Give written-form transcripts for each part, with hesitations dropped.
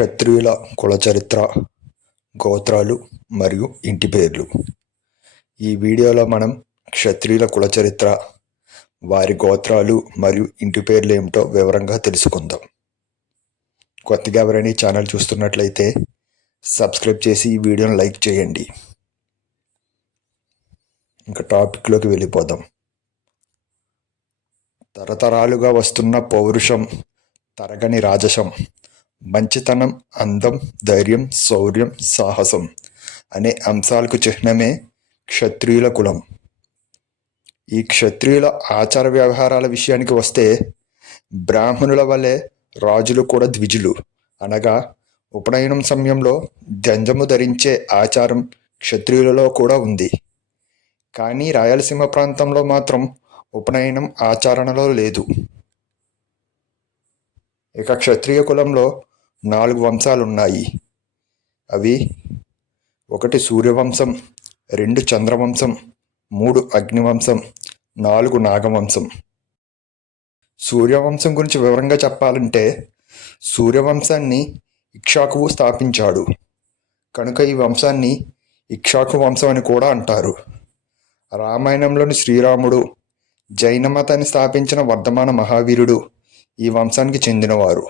క్షత్రియుల కుల చరిత్ర, గోత్రాలు మరియు ఇంటి పేర్లు. ఈ వీడియోలో మనం క్షత్రియుల కుల చరిత్ర, వారి గోత్రాలు మరియు ఇంటి పేర్లు ఏమిటో వివరంగా తెలుసుకుందాం. కొత్తగా ఎవరైనా ఈ ఛానల్ చూస్తున్నట్లయితే సబ్స్క్రైబ్ చేసి ఈ వీడియోని లైక్ చేయండి. ఇంకా టాపిక్లోకి వెళ్ళిపోదాం. తరతరాలుగా వస్తున్న పౌరుషం, తరగని రాజసం, మంచితనం, అందం, ధైర్యం, శౌర్యం, సాహసం అనే అంశాలకు చిహ్నమే క్షత్రియుల కులం. ఈ క్షత్రియుల ఆచార వ్యవహారాల విషయానికి వస్తే బ్రాహ్మణుల వలె రాజులు కూడా ద్విజులు, అనగా ఉపనయనం సమయంలో జంజము ధరించే ఆచారం క్షత్రియులలో కూడా ఉంది. కానీ రాయలసీమ ప్రాంతంలో మాత్రం ఉపనయనం ఆచరణలో లేదు. ఇక క్షత్రియ కులంలో 4 వంశాలున్నాయి. అవి 1 సూర్యవంశం, 2 చంద్రవంశం, 3 అగ్నివంశం, 4 నాగవంశం. సూర్యవంశం గురించి వివరంగా చెప్పాలంటే సూర్యవంశాన్ని ఇక్ష్వాకువు స్థాపించాడు కనుక ఈ వంశాన్ని ఇక్ష్వాకు వంశం అని కూడా అంటారు. రామాయణంలోని శ్రీరాముడు, జైన మతాన్ని స్థాపించిన వర్ధమాన మహావీరుడు ఈ వంశానికి చెందినవారు.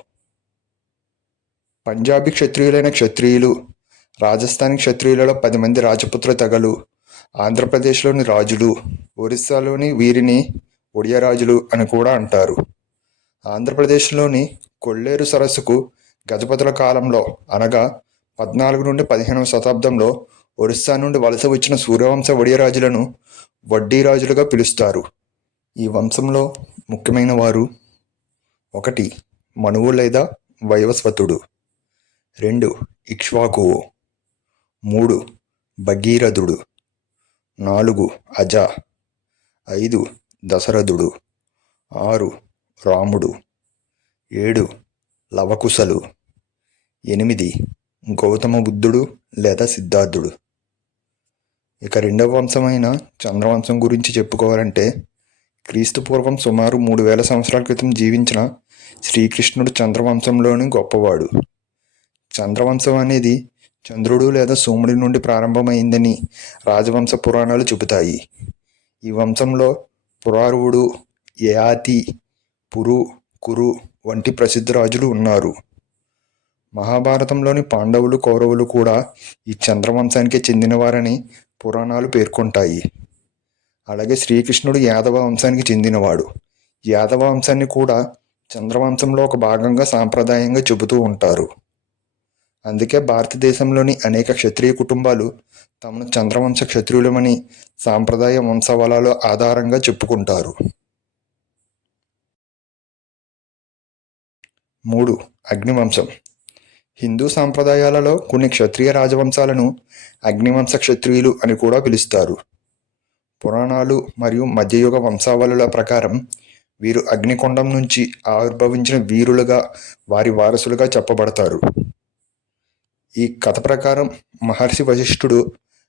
పంజాబీ క్షత్రియులైన క్షత్రియులు, రాజస్థానీ క్షత్రియులలో 10 మంది రాజపుత్ర తెగలు, ఆంధ్రప్రదేశ్లోని రాజులు, ఒరిస్సాలోని వీరిని ఒడియా రాజులు అని కూడా అంటారు. ఆంధ్రప్రదేశ్లోని కొల్లేరు సరస్సుకు గజపతుల కాలంలో అనగా 14 నుండి 15వ శతాబ్దంలో ఒరిస్సా నుండి వలస వచ్చిన సూర్యవంశ ఒడియా రాజులను వడ్డీ రాజులుగా పిలుస్తారు. ఈ వంశంలో ముఖ్యమైన వారు 1 మనువు లేదా వైవస్వతుడు, 2 ఇక్ష్వాకువు, 3 భగీరథుడు, 4 అజ, 5 దశరథుడు, 6 రాముడు, 7 లవకుశలు, 8 గౌతమ బుద్ధుడు లేదా సిద్ధార్థుడు. ఇక 2వ వంశమైన చంద్రవంశం గురించి చెప్పుకోవాలంటే క్రీస్తు పూర్వం సుమారు 3000 సంవత్సరాల క్రితం జీవించిన శ్రీకృష్ణుడు చంద్రవంశంలోని గొప్పవాడు. చంద్రవంశం అనేది చంద్రుడు లేదా సోముడి నుండి ప్రారంభమైందని రాజవంశ పురాణాలు చెబుతాయి. ఈ వంశంలో పురారువుడు, యయాతి, పురు, కురు వంటి ప్రసిద్ధ రాజులు ఉన్నారు. మహాభారతంలోని పాండవులు, కౌరవులు కూడా ఈ చంద్రవంశానికి చెందినవారని పురాణాలు పేర్కొంటాయి. అలాగే శ్రీకృష్ణుడు యాదవ వంశానికి చెందినవాడు. యాదవ వంశాన్ని కూడా చంద్రవంశంలో ఒక భాగంగా సాంప్రదాయంగా చెబుతూ ఉంటారు. అందుకే భారతదేశంలోని అనేక క్షత్రియ కుటుంబాలు తమను చంద్రవంశ క్షత్రియులమని సాంప్రదాయ వంశవళాల ఆధారంగా చెప్పుకుంటారు. 3 అగ్నివంశం. హిందూ సాంప్రదాయాలలో కొన్ని క్షత్రియ రాజవంశాలను అగ్నివంశ క్షత్రియులు అని కూడా పిలుస్తారు. పురాణాలు మరియు మధ్యయుగ వంశావళుల ప్రకారం వీరు అగ్నికొండం నుంచి ఆవిర్భవించిన వీరులుగా, వారి వారసులుగా చెప్పబడతారు. ఈ కథ ప్రకారం మహర్షి వశిష్ఠుడు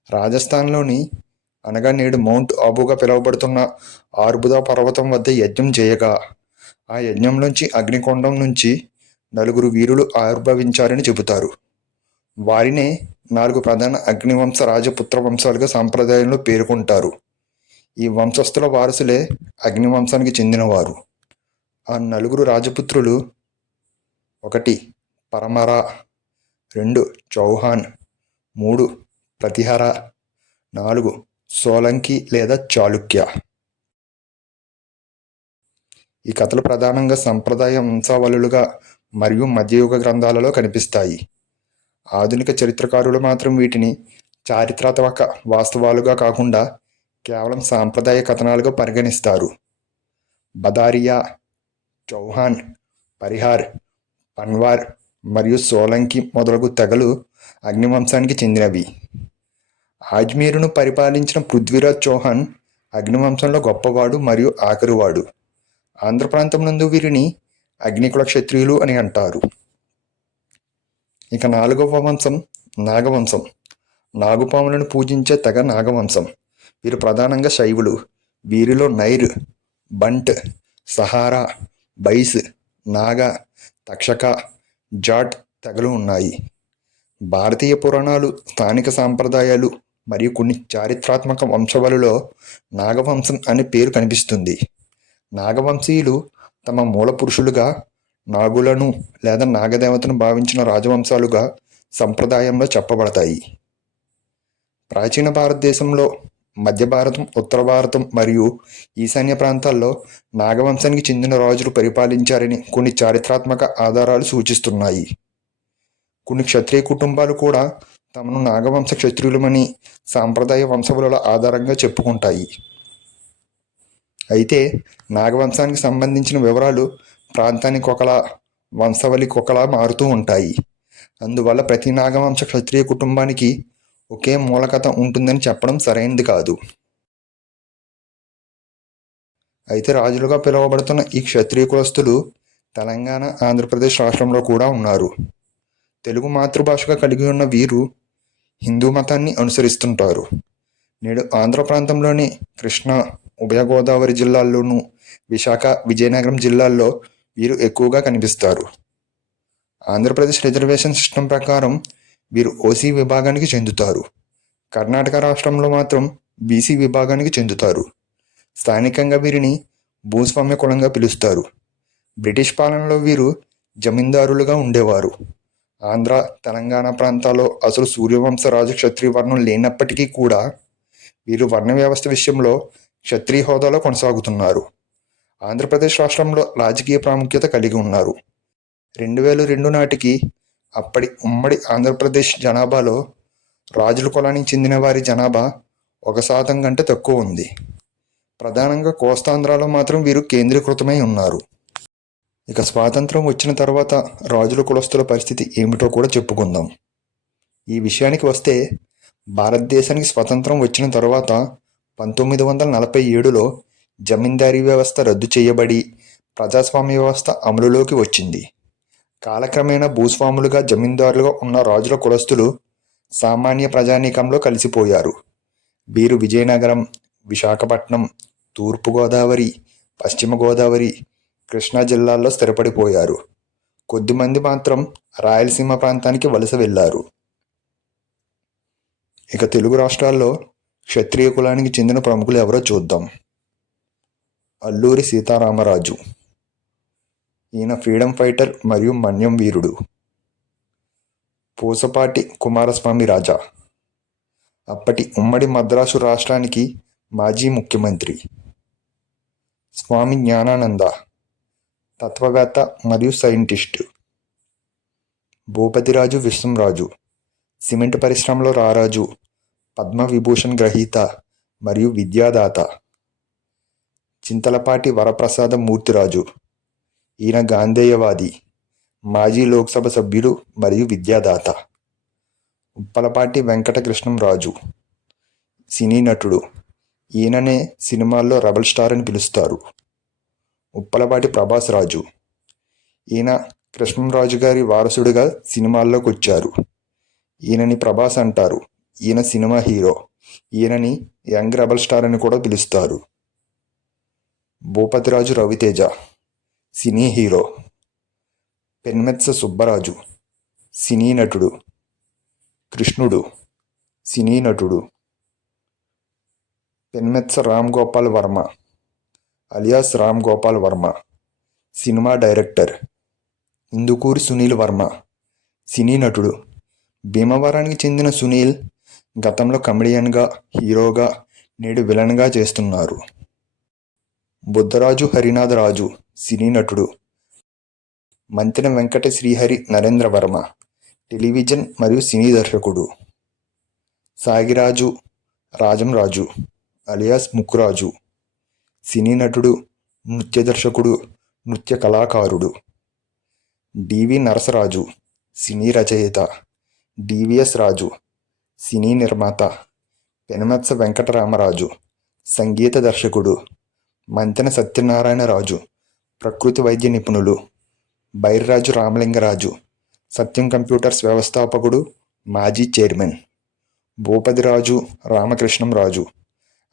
రాజస్థాన్లోని అనగా నేడు మౌంట్ ఆబుగా పిలువబడుతున్న ఆర్బుదా పర్వతం వద్ద యజ్ఞం చేయగా ఆ యజ్ఞంలోంచి అగ్నికొండం నుంచి 4 వీరులు ఆవిర్భవించారని చెబుతారు. వారినే 4 ప్రధాన అగ్నివంశ రాజపుత్ర వంశాలుగా సాంప్రదాయంలో పేర్కొంటారు. ఈ వంశస్థుల వారసులే అగ్నివంశానికి చెందినవారు. ఆ 4 రాజపుత్రులు 1 పరమర, 2 చౌహాన్, 3 ప్రతిహర, 4 సోలంకి లేదా చాళుక్య. ఈ కథలు ప్రధానంగా సంప్రదాయ వంశావళులుగా మరియు మధ్యయుగ గ్రంథాలలో కనిపిస్తాయి. ఆధునిక చరిత్రకారులు మాత్రం వీటిని చారిత్రాత్మక వాస్తవాలుగా కాకుండా కేవలం సాంప్రదాయ కథనాలుగా పరిగణిస్తారు. బదారియా, చౌహాన్, పరిహార్, పన్వార్ మరియు సోలంకి మొదలగు తెగలు అగ్నివంశానికి చెందినవి. అజ్మీరును పరిపాలించిన పృథ్వీరాజ్ చౌహాన్ అగ్నివంశంలో గొప్పవాడు మరియు ఆఖరివాడు. ఆంధ్ర ప్రాంతం నందు వీరిని అగ్నికుల క్షత్రియులు అని అంటారు. ఇక 4వ వంశం నాగవంశం. నాగుపాములను పూజించే తెగ నాగవంశం. వీరు ప్రధానంగా శైవులు. వీరిలో నైర్, బంట్, సహారా, బైస్, నాగ, తక్షక, జాట్ తెగలు ఉన్నాయి. భారతీయ పురాణాలు, స్థానిక సాంప్రదాయాలు మరియు కొన్ని చారిత్రాత్మక వంశావళిలో నాగవంశం అనే పేరు కనిపిస్తుంది. నాగవంశీయులు తమ మూల పురుషులుగా నాగులను లేదా నాగదేవతను భావించిన రాజవంశాలుగా సంప్రదాయంలో చెప్పబడతాయి. ప్రాచీన భారతదేశంలో మధ్య భారతం, ఉత్తర భారతం మరియు ఈశాన్య ప్రాంతాల్లో నాగవంశానికి చెందిన రాజులు పరిపాలించారని కొన్ని చారిత్రాత్మక ఆధారాలు సూచిస్తున్నాయి. కొన్ని క్షత్రియ కుటుంబాలు కూడా తమను నాగవంశ క్షత్రియులమని సాంప్రదాయ వంశముల ఆధారంగా చెప్పుకుంటాయి. అయితే నాగవంశానికి సంబంధించిన వివరాలు ప్రాంతానికి ఒకలా, వంశావళికి ఒకలా మారుతూ ఉంటాయి. అందువల్ల ప్రతి నాగవంశ క్షత్రియ కుటుంబానికి ఒకే మూలకథ ఉంటుందని చెప్పడం సరైనది కాదు. అయితే రాజులుగా పిలువబడుతున్న ఈ క్షత్రియ కులస్తులు తెలంగాణ, ఆంధ్రప్రదేశ్ రాష్ట్రంలో కూడా ఉన్నారు. తెలుగు మాతృభాషగా కలిగి ఉన్న వీరు హిందూ మతాన్ని అనుసరిస్తుంటారు. నేడు ఆంధ్ర ప్రాంతంలోని కృష్ణా, ఉభయ గోదావరి జిల్లాల్లోనూ, విశాఖ, విజయనగరం జిల్లాల్లో వీరు ఎక్కువగా కనిపిస్తారు. ఆంధ్రప్రదేశ్ రిజర్వేషన్ సిస్టమ్ ప్రకారం వీరు ఓసీ విభాగానికి చెందుతారు. కర్ణాటక రాష్ట్రంలో మాత్రం బీసీ విభాగానికి చెందుతారు. స్థానికంగా వీరిని భూస్వామ్య కులంగా పిలుస్తారు. బ్రిటిష్ పాలనలో వీరు జమీందారులుగా ఉండేవారు. ఆంధ్ర, తెలంగాణ ప్రాంతాల్లో అసలు సూర్యవంశ రాజు క్షత్రియ వర్ణం లేనప్పటికీ కూడా వీరు వర్ణ వ్యవస్థ విషయంలో క్షత్రియ హోదాలో కొనసాగుతున్నారు. ఆంధ్రప్రదేశ్ రాష్ట్రంలో రాజకీయ ప్రాముఖ్యత కలిగి ఉన్నారు. 2002 నాటికి అప్పటి ఉమ్మడి ఆంధ్రప్రదేశ్ జనాభాలో రాజుల కులానికి చెందిన వారి జనాభా 1% కంటే తక్కువ ఉంది. ప్రధానంగా కోస్తాంధ్రలో మాత్రం వీరు కేంద్రీకృతమై ఉన్నారు. ఇక స్వాతంత్రం వచ్చిన తర్వాత రాజుల కులస్తుల పరిస్థితి ఏమిటో కూడా చెప్పుకుందాం. ఈ విషయానికి వస్తే భారతదేశానికి స్వతంత్రం వచ్చిన తర్వాత 1947లో జమీందారీ వ్యవస్థ రద్దు చేయబడి ప్రజాస్వామ్య వ్యవస్థ అమలులోకి వచ్చింది. కాలక్రమేణా భూస్వాములుగా, జమీందారులుగా ఉన్న రాజుల కులస్తులు సామాన్య ప్రజానీకంలో కలిసిపోయారు. వీరు విజయనగరం, విశాఖపట్నం, తూర్పుగోదావరి, పశ్చిమ గోదావరి, కృష్ణా జిల్లాల్లో స్థిరపడిపోయారు. కొద్దిమంది మాత్రం రాయలసీమ ప్రాంతానికి వలస వెళ్లారు. ఇక తెలుగు రాష్ట్రాల్లో క్షత్రియ కులానికి చెందిన ప్రముఖులు ఎవరో చూద్దాం. అల్లూరి సీతారామరాజు, ఈయన ఫ్రీడమ్ ఫైటర్ మరియు మన్యం వీరుడు. పూసపాటి కుమారస్వామి రాజా, అప్పటి ఉమ్మడి మద్రాసు రాష్ట్రానికి మాజీ ముఖ్యమంత్రి. స్వామి జ్ఞానానంద, తత్వవేత్త మరియు సైంటిస్టు. భూపతిరాజు విశ్వంరాజు, సిమెంట్ పరిశ్రమలో రారాజు, పద్మవిభూషణ్ గ్రహీత మరియు విద్యాదాత. చింతలపాటి వరప్రసాద మూర్తిరాజు, ఈయన గాంధేయవాది, మాజీ లోక్సభ సభ్యులు మరియు విద్యాదాత. ఉప్పలపాటి వెంకటకృష్ణంరాజు, సినీ నటుడు. ఈయననే సినిమాల్లో రెబల్ స్టార్ అని పిలుస్తారు. ఉప్పలపాటి ప్రభాస్ రాజు, ఈయన కృష్ణంరాజు గారి వారసుడిగా సినిమాల్లోకి వచ్చారు. ఈయనని ప్రభాస్ అంటారు. ఈయన సినిమా హీరో. ఈయనని యంగ్ రెబల్ స్టార్ అని కూడా పిలుస్తారు. Bhupathiraju Ravi Teja, cine hero. Penmetsa Subbaraju, cine నటుడు. కృష్ణుడు, సినీ నటుడు. Penmetsa Ram Gopal Varma alias Ram Gopal Varma, cinema director. Indukuri Sunil Varma, cine నటుడు. భీమవరానికి చెందిన సునీల్ గతంలో కమెడియన్గా, హీరోగా, నేడు విలన్గా చేస్తున్నారు. బుద్ధరాజు హరినాథ రాజు, సినీ నటుడు. మంతెన వెంకట శ్రీహరి నరేంద్ర వర్మ, టెలివిజన్ మరియు సినీ దర్శకుడు. సాగిరాజు రాజంరాజు అలియాస్ ముక్కురాజు, సినీ నటుడు, నృత్య దర్శకుడు, నృత్య కళాకారుడు. డివి నరసరాజు, సినీ రచయిత. డివిఎస్ రాజు, సినీ నిర్మాత. పెనమెత్స వెంకటరామరాజు, సంగీత దర్శకుడు. మంతెన సత్యనారాయణరాజు, ప్రకృతి వైద్య నిపుణులు. బైర్రాజు రామలింగరాజు, సత్యం కంప్యూటర్స్ వ్యవస్థాపకుడు, మాజీ చైర్మన్. భూపతిరాజు రామకృష్ణంరాజు,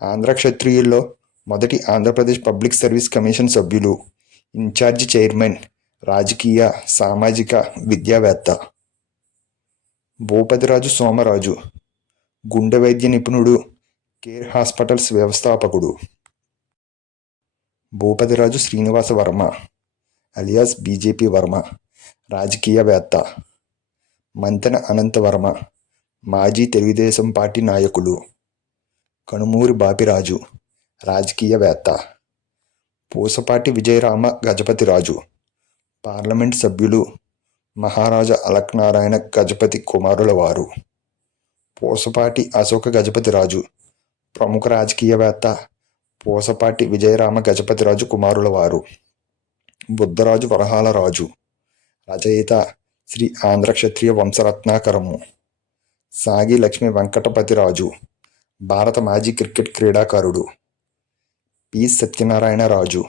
ఆంధ్ర క్షత్రియుల్లో మొదటి ఆంధ్రప్రదేశ్ పబ్లిక్ సర్వీస్ కమిషన్ సభ్యులు, ఇన్ఛార్జి చైర్మన్, రాజకీయ, సామాజిక, విద్యావేత్త. భూపతిరాజు సోమరాజు, గుండె వైద్య నిపుణుడు, కేర్ హాస్పిటల్స్ వ్యవస్థాపకుడు. భూపతిరాజు శ్రీనివాస వర్మ అలియాస్ బీజేపీ వర్మ, రాజకీయవేత్త. మంతెన అనంతవర్మ, మాజీ తెలుగుదేశం పార్టీ నాయకులు. కనుమూరి బాపిరాజు, రాజకీయవేత్త. పూసపాటి విజయరామ గజపతిరాజు, పార్లమెంట్ సభ్యులు, మహారాజా అలక్నారాయణ గజపతి కుమారుల వారు. పూసపాటి అశోక గజపతిరాజు, ప్రముఖ రాజకీయవేత్త, పూసపాటి విజయరామ గజపతిరాజు కుమారుల వారు. బుద్ధరాజు వరహాలరాజు, రచయిత, శ్రీ ఆంధ్ర క్షత్రియ వంశరత్నాకరము. సాగి లక్ష్మీ వెంకటపతిరాజు, భారత మాజీ క్రికెట్ క్రీడాకారుడు. పి సత్యనారాయణ రాజు,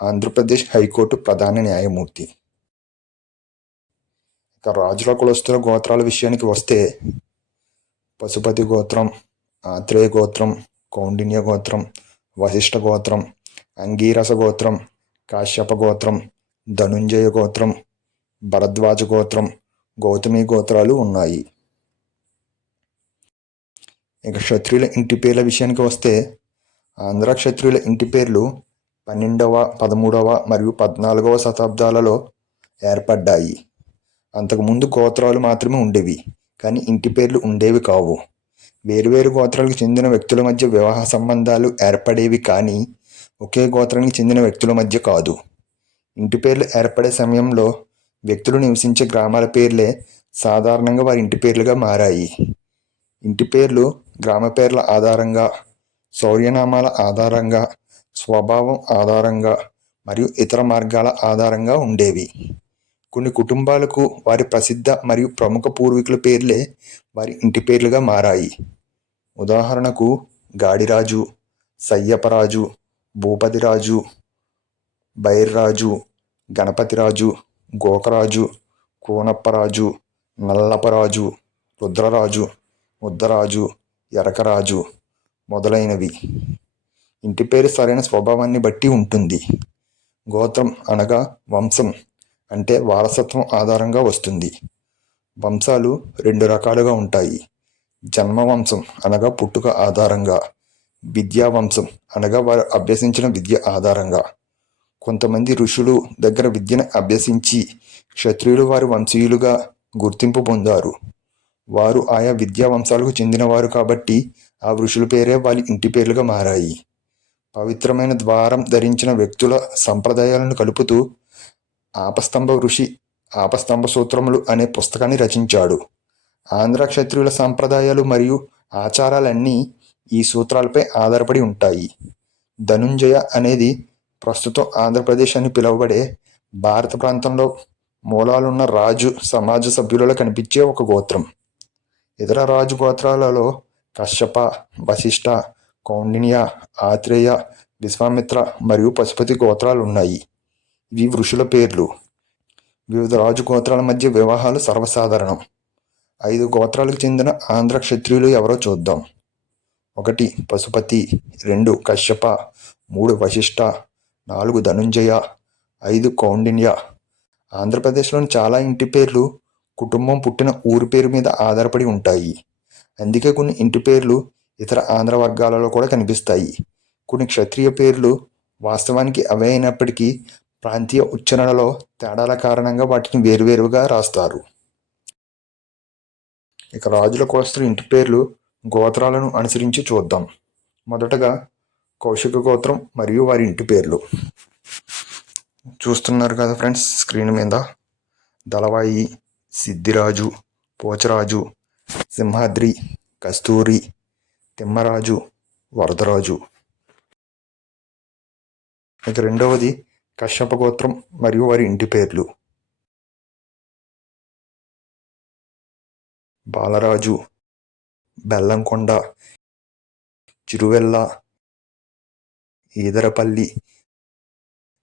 ఆంధ్రప్రదేశ్ హైకోర్టు ప్రధాన న్యాయమూర్తి. ఇక రాజుల కులస్తుల గోత్రాల విషయానికి వస్తే పశుపతి గోత్రం, ఆత్రేయ గోత్రం, కౌండిన్య గోత్రం, వశిష్ఠ గోత్రం, అంగీరస గోత్రం, కాశ్యప గోత్రం, ధనుంజయ గోత్రం, భరద్వాజ గోత్రం, గౌతమి గోత్రాలు ఉన్నాయి. ఇక క్షత్రియుల ఇంటి పేర్ల విషయానికి వస్తే ఆంధ్ర క్షత్రియుల ఇంటి పేర్లు 12వ, 13వ మరియు 14వ శతాబ్దాలలో ఏర్పడ్డాయి. అంతకుముందు గోత్రాలు మాత్రమే ఉండేవి, కానీ ఇంటి పేర్లు ఉండేవి కావు. వేరువేరు గోత్రాలకు చెందిన వ్యక్తుల మధ్య వివాహ సంబంధాలు ఏర్పడేవి, కానీ ఒకే గోత్రానికి చెందిన వ్యక్తుల మధ్య కాదు. ఇంటి పేర్లు ఏర్పడే సమయంలో వ్యక్తులు నివసించే గ్రామాల పేర్లే సాధారణంగా వారి ఇంటి పేర్లుగా మారాయి. ఇంటి పేర్లు గ్రామ పేర్ల ఆధారంగా, శౌర్యనామాల ఆధారంగా, స్వభావం ఆధారంగా మరియు ఇతర మార్గాల ఆధారంగా ఉండేవి. కొన్ని కుటుంబాలకు వారి ప్రసిద్ధ మరియు ప్రముఖ పూర్వీకుల పేర్లే వారి ఇంటి పేర్లుగా మారాయి. ఉదాహరణకు గాడిరాజు, సయ్యపరాజు, భూపతిరాజు, బైర్రాజు, గణపతిరాజు, గోకరాజు, కోనప్పరాజు, నల్లపరాజు, రుద్రరాజు, ముద్దరాజు, ఎరకరాజు మొదలైనవి. ఇంటి పేరు సరైన స్వభావాన్ని బట్టి ఉంటుంది. గోత్రం అనగా వంశం, అంటే వారసత్వం ఆధారంగా వస్తుంది. వంశాలు 2 రకాలుగా ఉంటాయి. జన్మవంశం అనగా పుట్టుక ఆధారంగా, విద్యావంశం అనగా వారు అభ్యసించిన విద్య ఆధారంగా. కొంతమంది ఋషులు దగ్గర విద్యను అభ్యసించి క్షత్రియులు వారి వంశీయులుగా గుర్తింపు పొందారు. వారు ఆయా విద్యా వంశాలకు చెందినవారు కాబట్టి ఆ ఋషుల పేరే వారి ఇంటి పేర్లుగా మారాయి. పవిత్రమైన ద్వారం ధరించిన వ్యక్తుల సంప్రదాయాలను కలుపుతూ ఆపస్తంభ ఋషి ఆపస్తంభ సూత్రములు అనే పుస్తకాన్ని రచించాడు. ఆంధ్ర క్షత్రియుల సంప్రదాయాలు మరియు ఆచారాలన్నీ ఈ సూత్రాలపై ఆధారపడి ఉంటాయి. ధనుంజయ అనేది ప్రస్తుతం ఆంధ్రప్రదేశ్ అని పిలువబడే భారత ప్రాంతంలో మూలాలున్న రాజు సమాజ సభ్యులలో కనిపించే ఒక గోత్రం. ఇతర రాజు గోత్రాలలో కశ్యప, వశిష్ఠ, కౌండిన్య, ఆత్రేయ, విశ్వామిత్ర మరియు పశుపతి గోత్రాలు ఉన్నాయి. ఇవి ఋషుల పేర్లు. వివిధ రాజు గోత్రాల మధ్య వివాహాలు సర్వసాధారణం. 5 గోత్రాలకు చెందిన ఆంధ్ర క్షత్రియులు ఎవరో చూద్దాం. 1 పశుపతి, 2 కశ్యప, 3 వశిష్ఠ, 4 ధనుంజయ, 5 కౌండిన్య. ఆంధ్రప్రదేశ్లోని చాలా ఇంటి పేర్లు కుటుంబం పుట్టిన ఊరి పేరు మీద ఆధారపడి ఉంటాయి. అందుకే కొన్ని ఇంటి పేర్లు ఇతర ఆంధ్ర వర్గాలలో కూడా కనిపిస్తాయి. కొన్ని క్షత్రియ పేర్లు వాస్తవానికి అవే అయినప్పటికీ ప్రాంతీయ ఉచ్చారణలో తేడాల కారణంగా వాటిని వేరువేరుగా రాస్తారు. ఇక రాజుల కోస్తరు ఇంటి పేర్లు గోత్రాలను అనుసరించి చూద్దాం. మొదటగా కౌశిక గోత్రం మరియు వారి ఇంటి పేర్లు చూస్తున్నారు కదా ఫ్రెండ్స్ స్క్రీన్ మీద. దళవాయి, సిద్ధిరాజు, పోచరాజు, సింహాద్రి, కస్తూరి, తిమ్మరాజు, వరదరాజు. ఇక రెండవది కశ్యప గోత్రం మరియు వారి ఇంటి పేర్లు. బాలరాజు, బెల్లంకొండ, చిరువెల్ల, ఈదరపల్లి,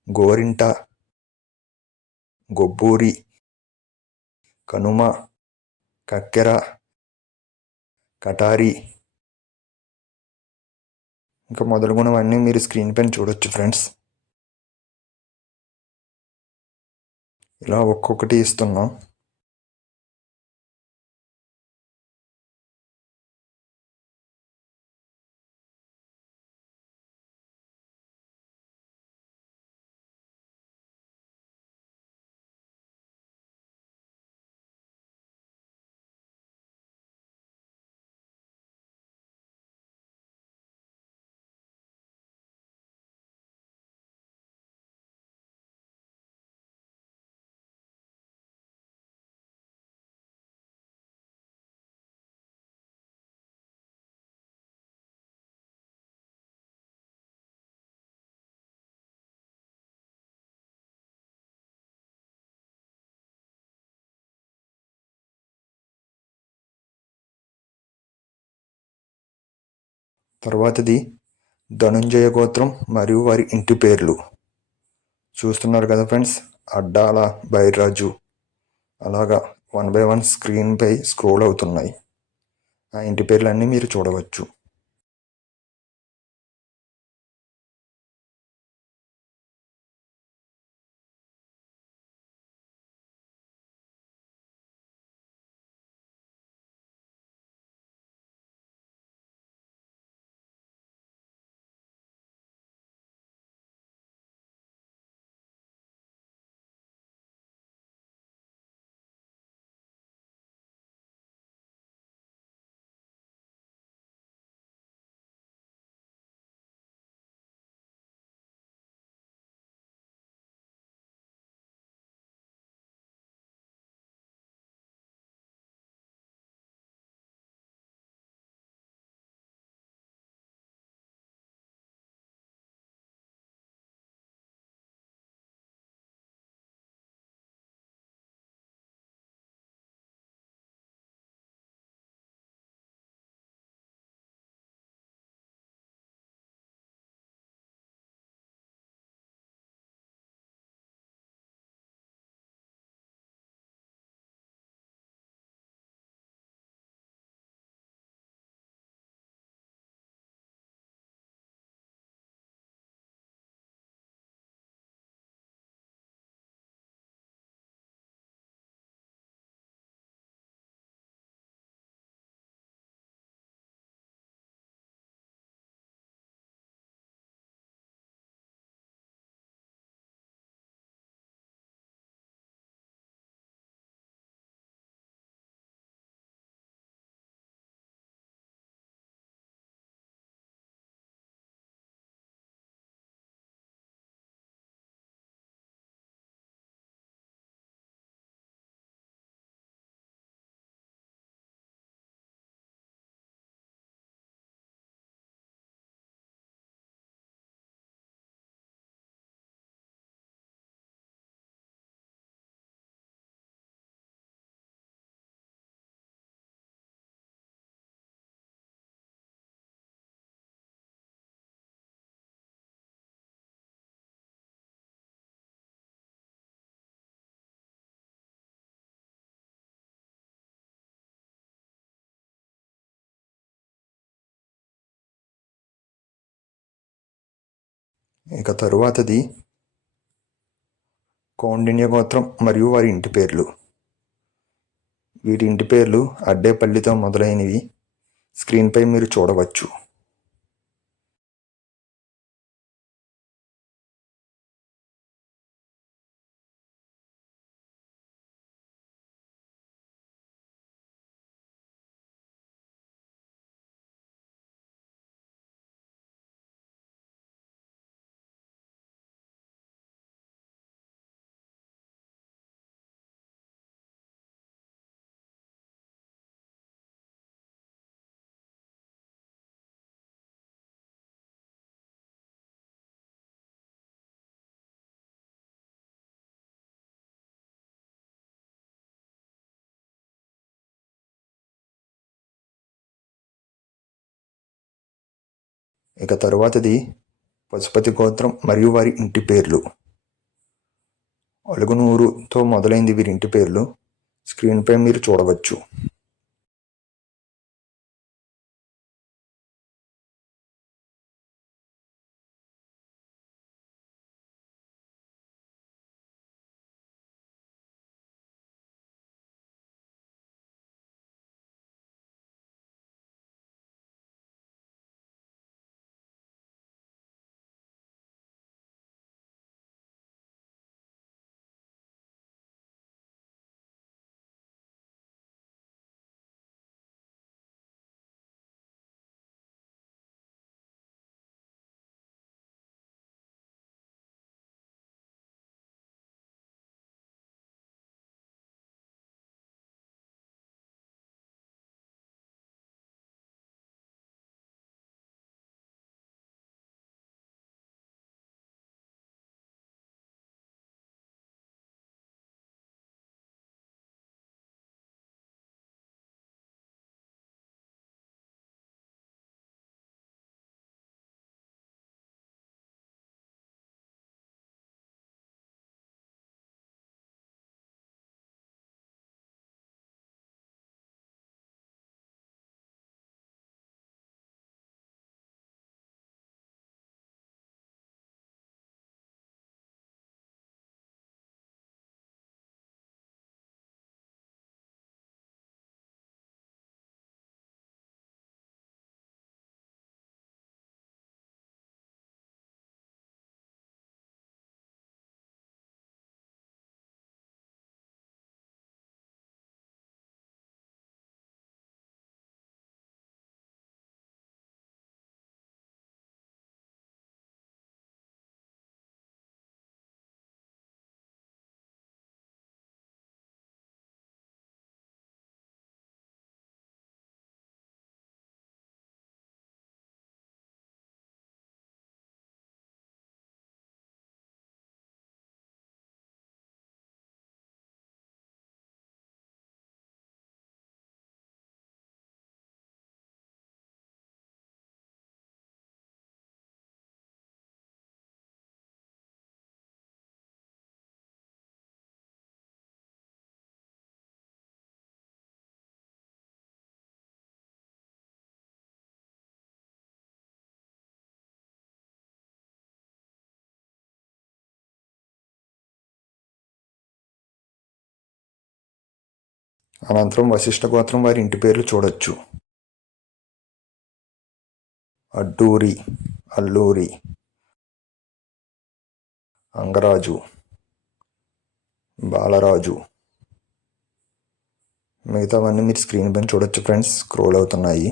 గోరింట, గొబ్బూరి, కనుమ, కక్కెర, కటారి ఇంకా మొదలుగున్నవన్నీ మీరు స్క్రీన్ పైన చూడొచ్చు ఫ్రెండ్స్. ఇలా ఒక్కొక్కటి ఇస్తున్నాం. తర్వాతది ధనుంజయ గోత్రం మరియు వారి ఇంటి పేర్లు. చూస్తున్నారు కదా ఫ్రెండ్స్, అడ్డాల బైరాజు అలాగా 1 by 1 స్క్రీన్పై స్క్రోల్ అవుతున్నాయి. ఆ ఇంటి పేర్లన్నీ మీరు చూడవచ్చు. ఇక తరువాతది కౌండిన్య గోత్రం మరియు వారి ఇంటి పేర్లు. వీరి ఇంటి పేర్లు అడ్డేపల్లితో మొదలైనవి స్క్రీన్పై మీరు చూడవచ్చు. ఇక తరువాతది పశుపతి గోత్రం మరియు వారి ఇంటి పేర్లు. అలుగునూరుతో మొదలైంది వీరి ఇంటి పేర్లు స్క్రీన్పై మీరు చూడవచ్చు. అనంతరం వశిష్ఠ గోత్రం వారి ఇంటి పేర్లు చూడొచ్చు. అడ్డూరి, అల్లూరి, అంగరాజు, బాలరాజు. మిగతావన్నీ మీరు స్క్రీన్ పైన చూడొచ్చు ఫ్రెండ్స్, స్క్రోల్ అవుతున్నాయి.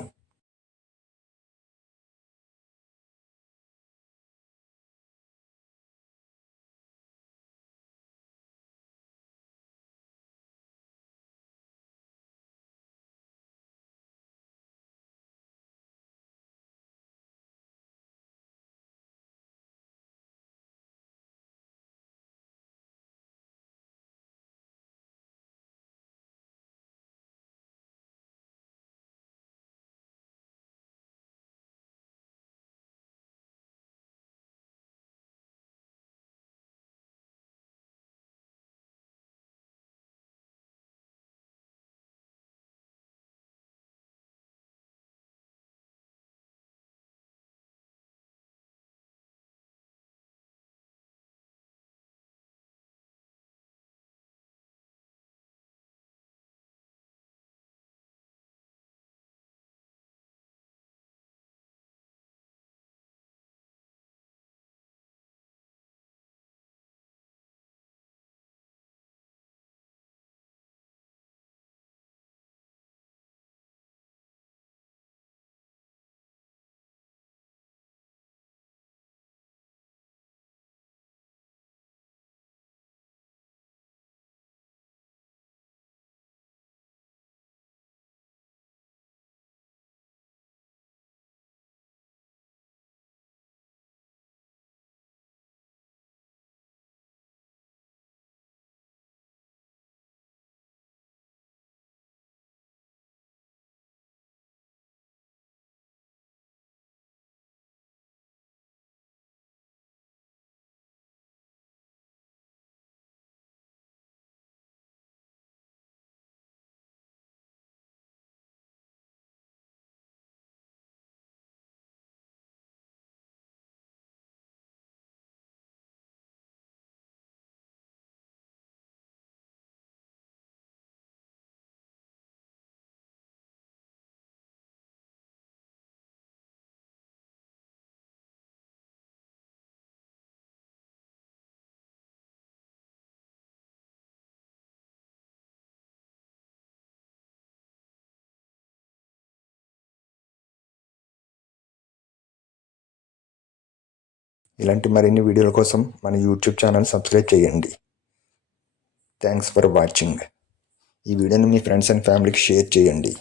ఇలాంటి మరిన్ని వీడియోల కోసం మన యూట్యూబ్ ఛానల్ సబ్స్క్రైబ్ చేయండి. Thanks for watching. ఈ వీడియోని మీ ఫ్రెండ్స్ అండ్ ఫ్యామిలీకి షేర్ చేయండి.